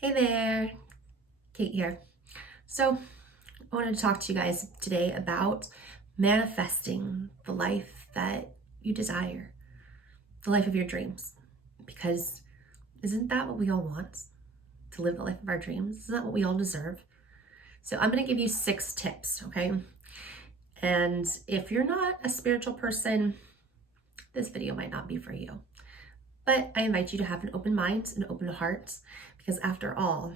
Hey there, Kate here. So, I wanted to talk to you guys today about manifesting the life that you desire, the life of your dreams. Because isn't that what we all want? To live the life of our dreams? Isn't that what we all deserve? So, I'm going to give you 6 tips, okay? And if you're not a spiritual person, this video might not be for you. But I invite you to have an open mind and open heart because, after all,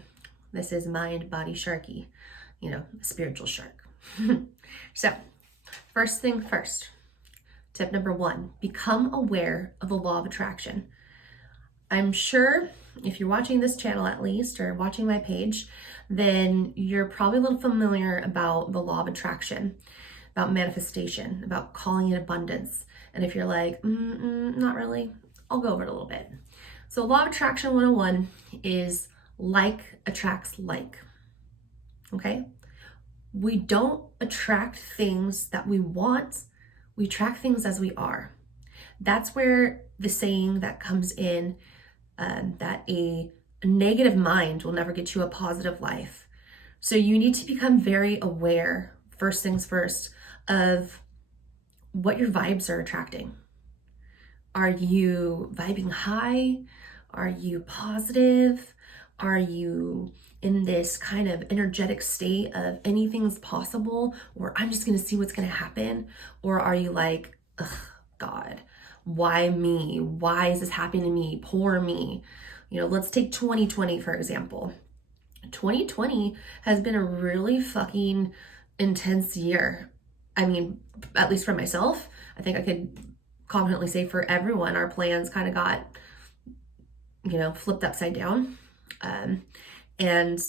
this is mind, body, sharky, a spiritual shark. So, first thing first, tip number 1, become aware of the law of attraction. I'm sure if you're watching this channel at least, or watching my page, then you're probably a little familiar about the law of attraction, about manifestation, about calling in abundance. And if you're like, not really, I'll go over it a little bit. So law of attraction 101 is like attracts like, okay? We don't attract things that we want, we attract things as we are. That's where the saying that comes in, that a negative mind will never get you a positive life. So you need to become very aware, first things first, of what your vibes are attracting. Are you vibing high? Are you positive? Are you in this kind of energetic state of anything's possible, or I'm just going to see what's going to happen? Or are you like, ugh, God, why me? Why is this happening to me? Poor me. Let's take 2020, for example. 2020 has been a really fucking intense year. I mean, at least for myself, I think I could confidently say for everyone, our plans kind of got, flipped upside down. And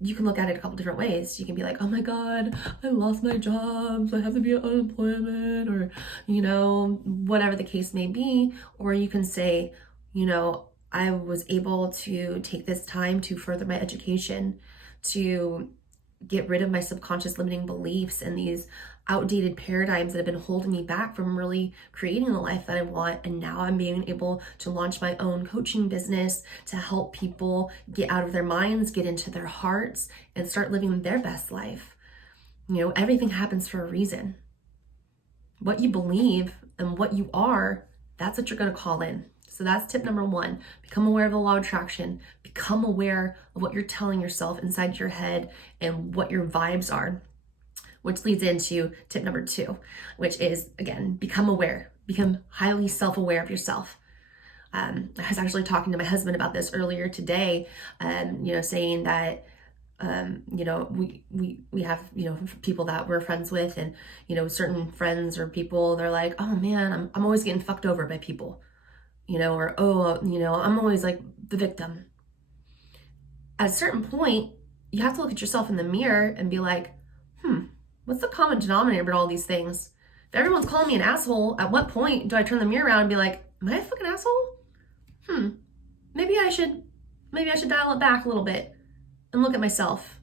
you can look at it a couple different ways. You can be like, oh my God, I lost my job, so I have to be on unemployment, or, whatever the case may be. Or you can say, I was able to take this time to further my education, to get rid of my subconscious limiting beliefs and these outdated paradigms that have been holding me back from really creating the life that I want. And now I'm being able to launch my own coaching business to help people get out of their minds, get into their hearts, and start living their best life. Everything happens for a reason. What you believe and what you are, that's what you're going to call in. So that's tip number 1. Become aware of the law of attraction. Become aware of what you're telling yourself inside your head and what your vibes are, which leads into tip number 2, which is, again, become aware. Become highly self-aware of yourself. I was actually talking to my husband about this earlier today, saying that we have, people that we're friends with, and, certain friends or people, they're like, oh man, I'm always getting fucked over by people. Or, I'm always like the victim. At a certain point, you have to look at yourself in the mirror and be like, what's the common denominator about all these things? If everyone's calling me an asshole, at what point do I turn the mirror around and be like, am I a fucking asshole? Maybe I should dial it back a little bit and look at myself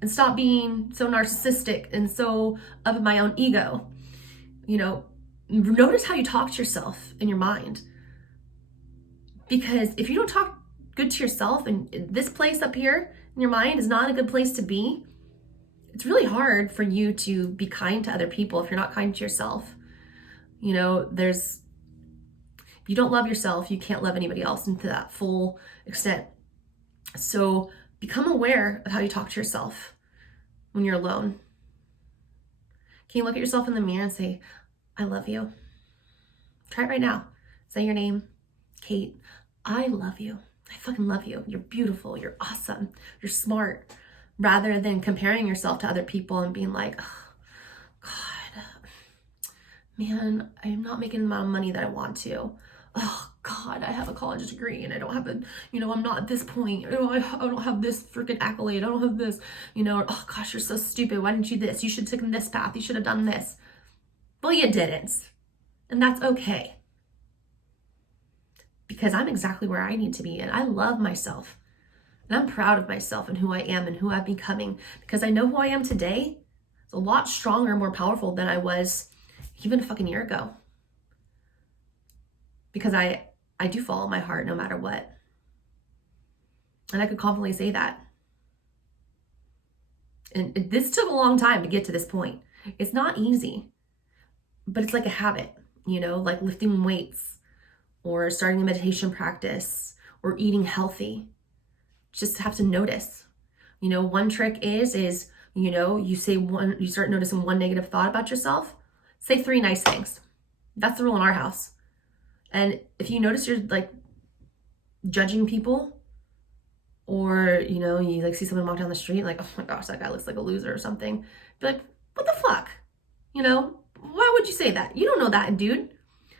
and stop being so narcissistic and so of my own ego. Notice how you talk to yourself in your mind. Because if you don't talk good to yourself, and this place up here in your mind is not a good place to be, it's really hard for you to be kind to other people if you're not kind to yourself. If you don't love yourself, you can't love anybody else to that full extent. So become aware of how you talk to yourself when you're alone. Can you look at yourself in the mirror and say, I love you? Try it right now. Say your name. Kate, I love you. I fucking love you. You're beautiful. You're awesome. You're smart. Rather than comparing yourself to other people and being like, oh, God, man, I'm not making the amount of money that I want to. Oh God, I have a college degree and I don't have I'm not at this point. I don't have this freaking accolade. I don't have this, or, oh gosh, you're so stupid. Why didn't you this? You should have taken this path. You should have done this. Well, you didn't. And that's okay. Because I'm exactly where I need to be, and I love myself. And I'm proud of myself and who I am and who I'm becoming, because I know who I am today. It's a lot stronger, more powerful than I was even a fucking year ago. Because I do follow my heart no matter what. And I could confidently say that. And this took a long time to get to this point. It's not easy, but it's like a habit, like lifting weights or starting a meditation practice or eating healthy. Just have to notice. One trick is you start noticing one negative thought about yourself, say 3 nice things. That's the rule in our house. And if you notice you're like judging people, or you like see someone walk down the street like, oh my gosh, that guy looks like a loser or something, be like, what the fuck? Why would you say that? You don't know that, dude.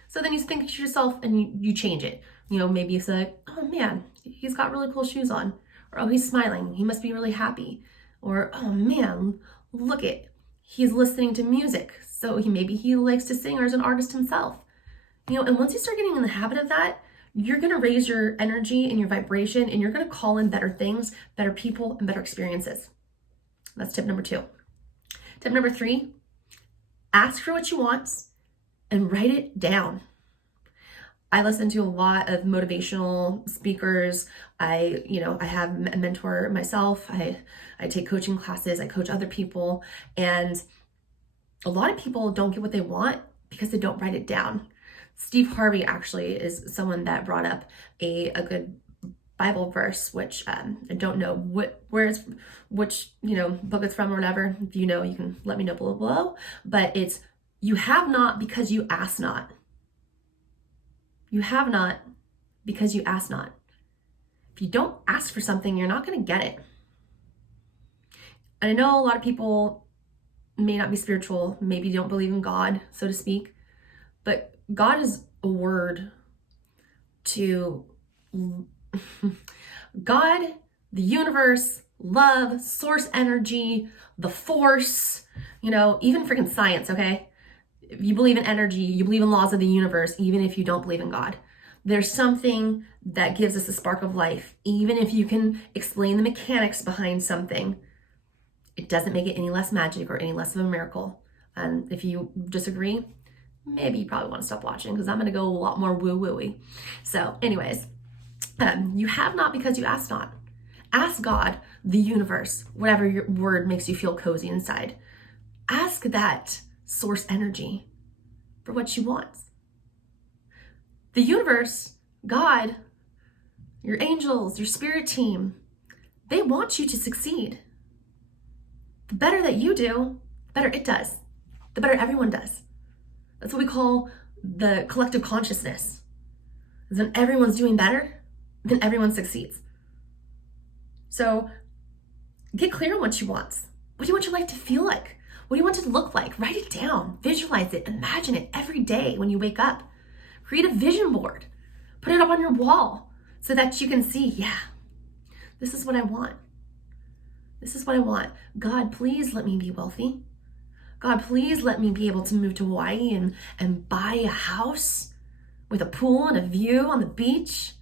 So then you think to yourself and you change it. Maybe you say like, oh man, he's got really cool shoes on. Or, oh, he's smiling, he must be really happy. Or, oh man, he's listening to music, so maybe he likes to sing or is an artist himself. And once you start getting in the habit of that, you're going to raise your energy and your vibration, and you're going to call in better things, better people, and better experiences. That's tip number 2. Tip number 3, ask for what you want and write it down. I listen to a lot of motivational speakers. I have a mentor myself. I take coaching classes. I coach other people. And a lot of people don't get what they want because they don't write it down. Steve Harvey actually is someone that brought up a good Bible verse, which I don't know which book it's from or whatever. If you know, you can let me know below. But it's, you have not because you ask not. You have not because you ask not. If you don't ask for something, you're not going to get it. And I know a lot of people may not be spiritual, maybe don't believe in God, so to speak, but God is a word to God, the universe, love, source energy, the force, even freaking science, okay? If you believe in energy, you believe in laws of the universe, even if you don't believe in God. There's something that gives us a spark of life. Even if you can explain the mechanics behind something, it doesn't make it any less magic or any less of a miracle. And if you disagree, maybe you probably want to stop watching, because I'm going to go a lot more woo-woo-y. So anyways, you have not because you ask not. Ask God, the universe, whatever your word makes you feel cozy inside. Ask that source energy for what you want. The universe, God, your angels, your spirit team, they want you to succeed. The better that you do, the better it does. The better everyone does. That's what we call the collective consciousness. When everyone's doing better, then everyone succeeds. So get clear on what you want. What do you want your life to feel like? What do you want it to look like? Write it down, visualize it, imagine it every day when you wake up. Create a vision board. Put it up on your wall so that you can see, yeah, this is what I want. This is what I want. God, please let me be wealthy. God, please let me be able to move to Hawaii and buy a house with a pool and a view on the beach.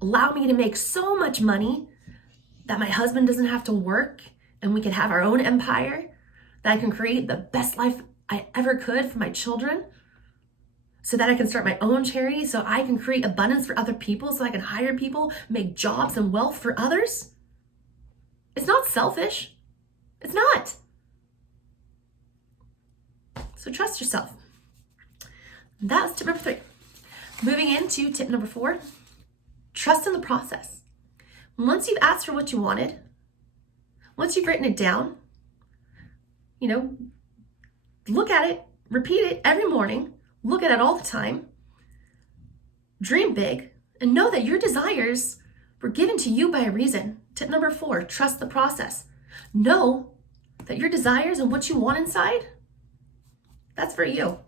Allow me to make so much money that my husband doesn't have to work and we can have our own empire, that I can create the best life I ever could for my children, so that I can start my own charity, so I can create abundance for other people, so I can hire people, make jobs and wealth for others. It's not selfish. It's not. So trust yourself. That's tip number 3. Moving into tip number 4, trust in the process. Once you've asked for what you wanted, once you've written it down, look at it, repeat it every morning, look at it all the time, dream big, and know that your desires were given to you by a reason. Tip number 4, trust the process. Know that your desires and what you want inside, that's for you.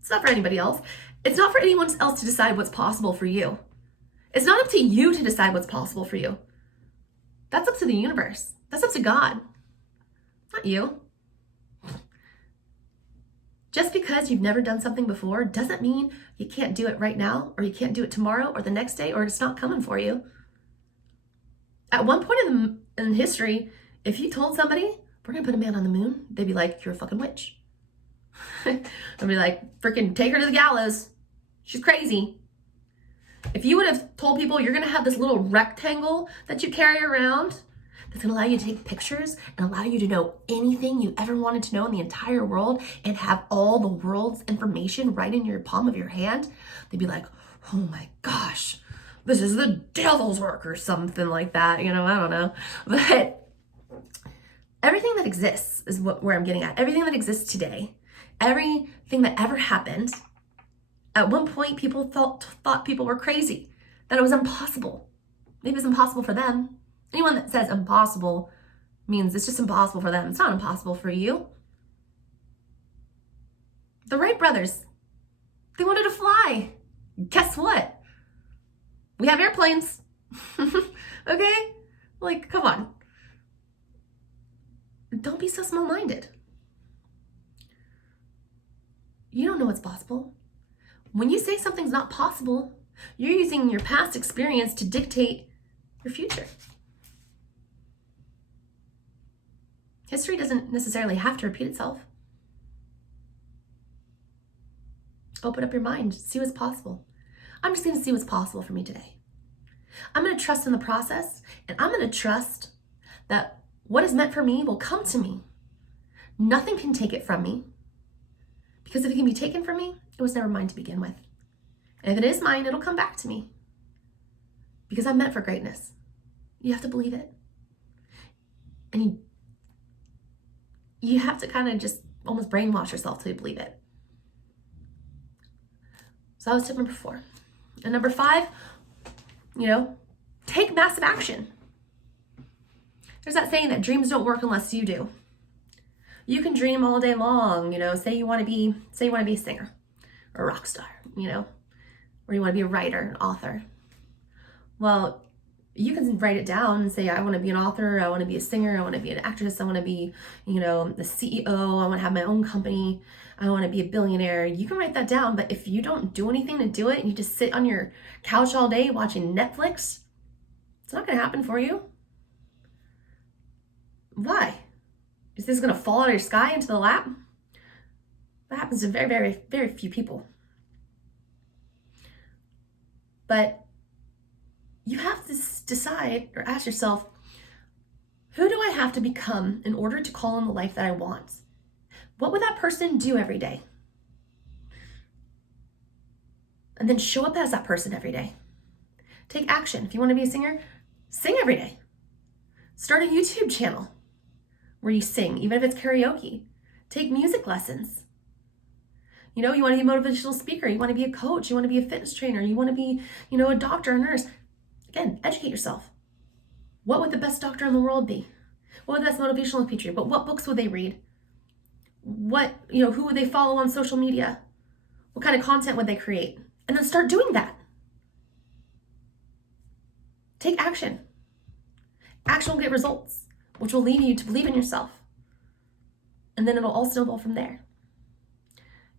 It's not for anybody else. It's not for anyone else to decide what's possible for you. It's not up to you to decide what's possible for you. That's up to the universe. That's up to God, not you. Just because you've never done something before doesn't mean you can't do it right now, or you can't do it tomorrow or the next day, or it's not coming for you. At one point in history, if you told somebody, we're going to put a man on the moon, they'd be like, you're a fucking witch. They'd be like, freaking take her to the gallows. She's crazy. If you would have told people you're going to have this little rectangle that you carry around that's going to allow you to take pictures and allow you to know anything you ever wanted to know in the entire world and have all the world's information right in your palm of your hand, they'd be like, oh my gosh, this is the devil's work or something like that. I don't know. But everything that exists is where I'm getting at. Everything that exists today, everything that ever happened, at one point people thought people were crazy, that it was impossible. Maybe it's impossible for them. Anyone that says impossible means it's just impossible for them. It's not impossible for you. The Wright brothers, they wanted to fly. Guess what? We have airplanes. Okay? Like, come on. Don't be so small-minded. You don't know what's possible. When you say something's not possible, you're using your past experience to dictate your future. History doesn't necessarily have to repeat itself. Open up your mind, see what's possible. I'm just going to see what's possible for me today. I'm going to trust in the process, and I'm going to trust that what is meant for me will come to me. Nothing can take it from me, because if it can be taken from me, it was never mine to begin with. And if it is mine, it'll come back to me, because I'm meant for greatness. You have to believe it. And you have to kind of just almost brainwash yourself till you believe it. So that was tip number 4. And number 5, take massive action. There's that saying that dreams don't work unless you do. You can dream all day long, say you want to be a singer or a rock star, or you want to be a writer, an author. Well, you can write it down and say, I want to be an author, I want to be a singer, I want to be an actress, I want to be, the CEO, I want to have my own company, I want to be a billionaire. You can write that down, but if you don't do anything to do it and you just sit on your couch all day watching Netflix, it's not going to happen for you. Why? Is this going to fall out of your sky into the lap? That happens to very, very, very few people. But you have to decide or ask yourself, who do I have to become in order to call in the life that I want? What would that person do every day? And then show up as that person every day. Take action. If you want to be a singer, sing every day. Start a YouTube channel where you sing, even if it's karaoke. Take music lessons. You want to be a motivational speaker, you want to be a coach, you want to be a fitness trainer, you want to be, a doctor, a nurse. Again, educate yourself. What would the best doctor in the world be? What would the best motivational speaker be? But what books would they read? What, who would they follow on social media? What kind of content would they create? And then start doing that. Take action. Action will get results, which will lead you to believe in yourself. And then it'll all snowball from there.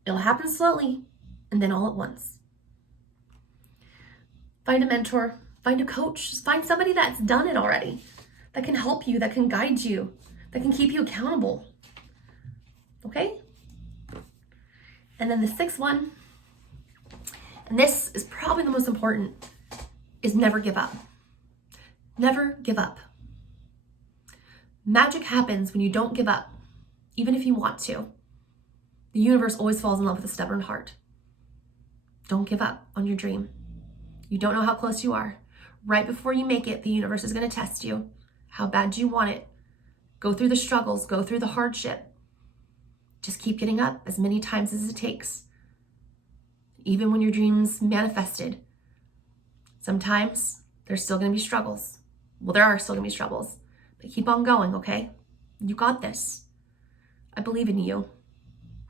It'll happen slowly and then all at once. Find a mentor, find a coach, just find somebody that's done it already, that can help you, that can guide you, that can keep you accountable. Okay? And then the 6th one, and this is probably the most important, is never give up. Never give up. Magic happens when you don't give up, even if you want to. The universe always falls in love with a stubborn heart. Don't give up on your dream. You don't know how close you are. Right before you make it, the universe is going to test you. How bad do you want it? Go through the struggles, go through the hardship. Just keep getting up as many times as it takes. Even when your dream's manifested, sometimes there's still going to be struggles. Well, there are still going to be struggles, but keep on going, okay? You got this. I believe in you.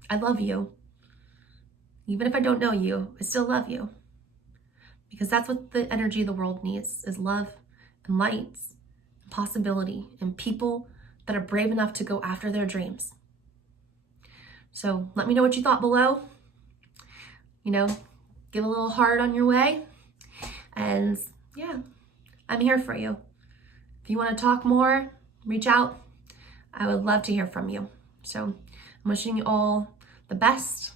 I love you. Even if I don't know you, I still love you. Because that's what the energy of the world needs, is love and light and possibility and people that are brave enough to go after their dreams. So let me know what you thought below. Give a little heart on your way. And yeah, I'm here for you. If you want to talk more, reach out. I would love to hear from you. So I'm wishing you all the best.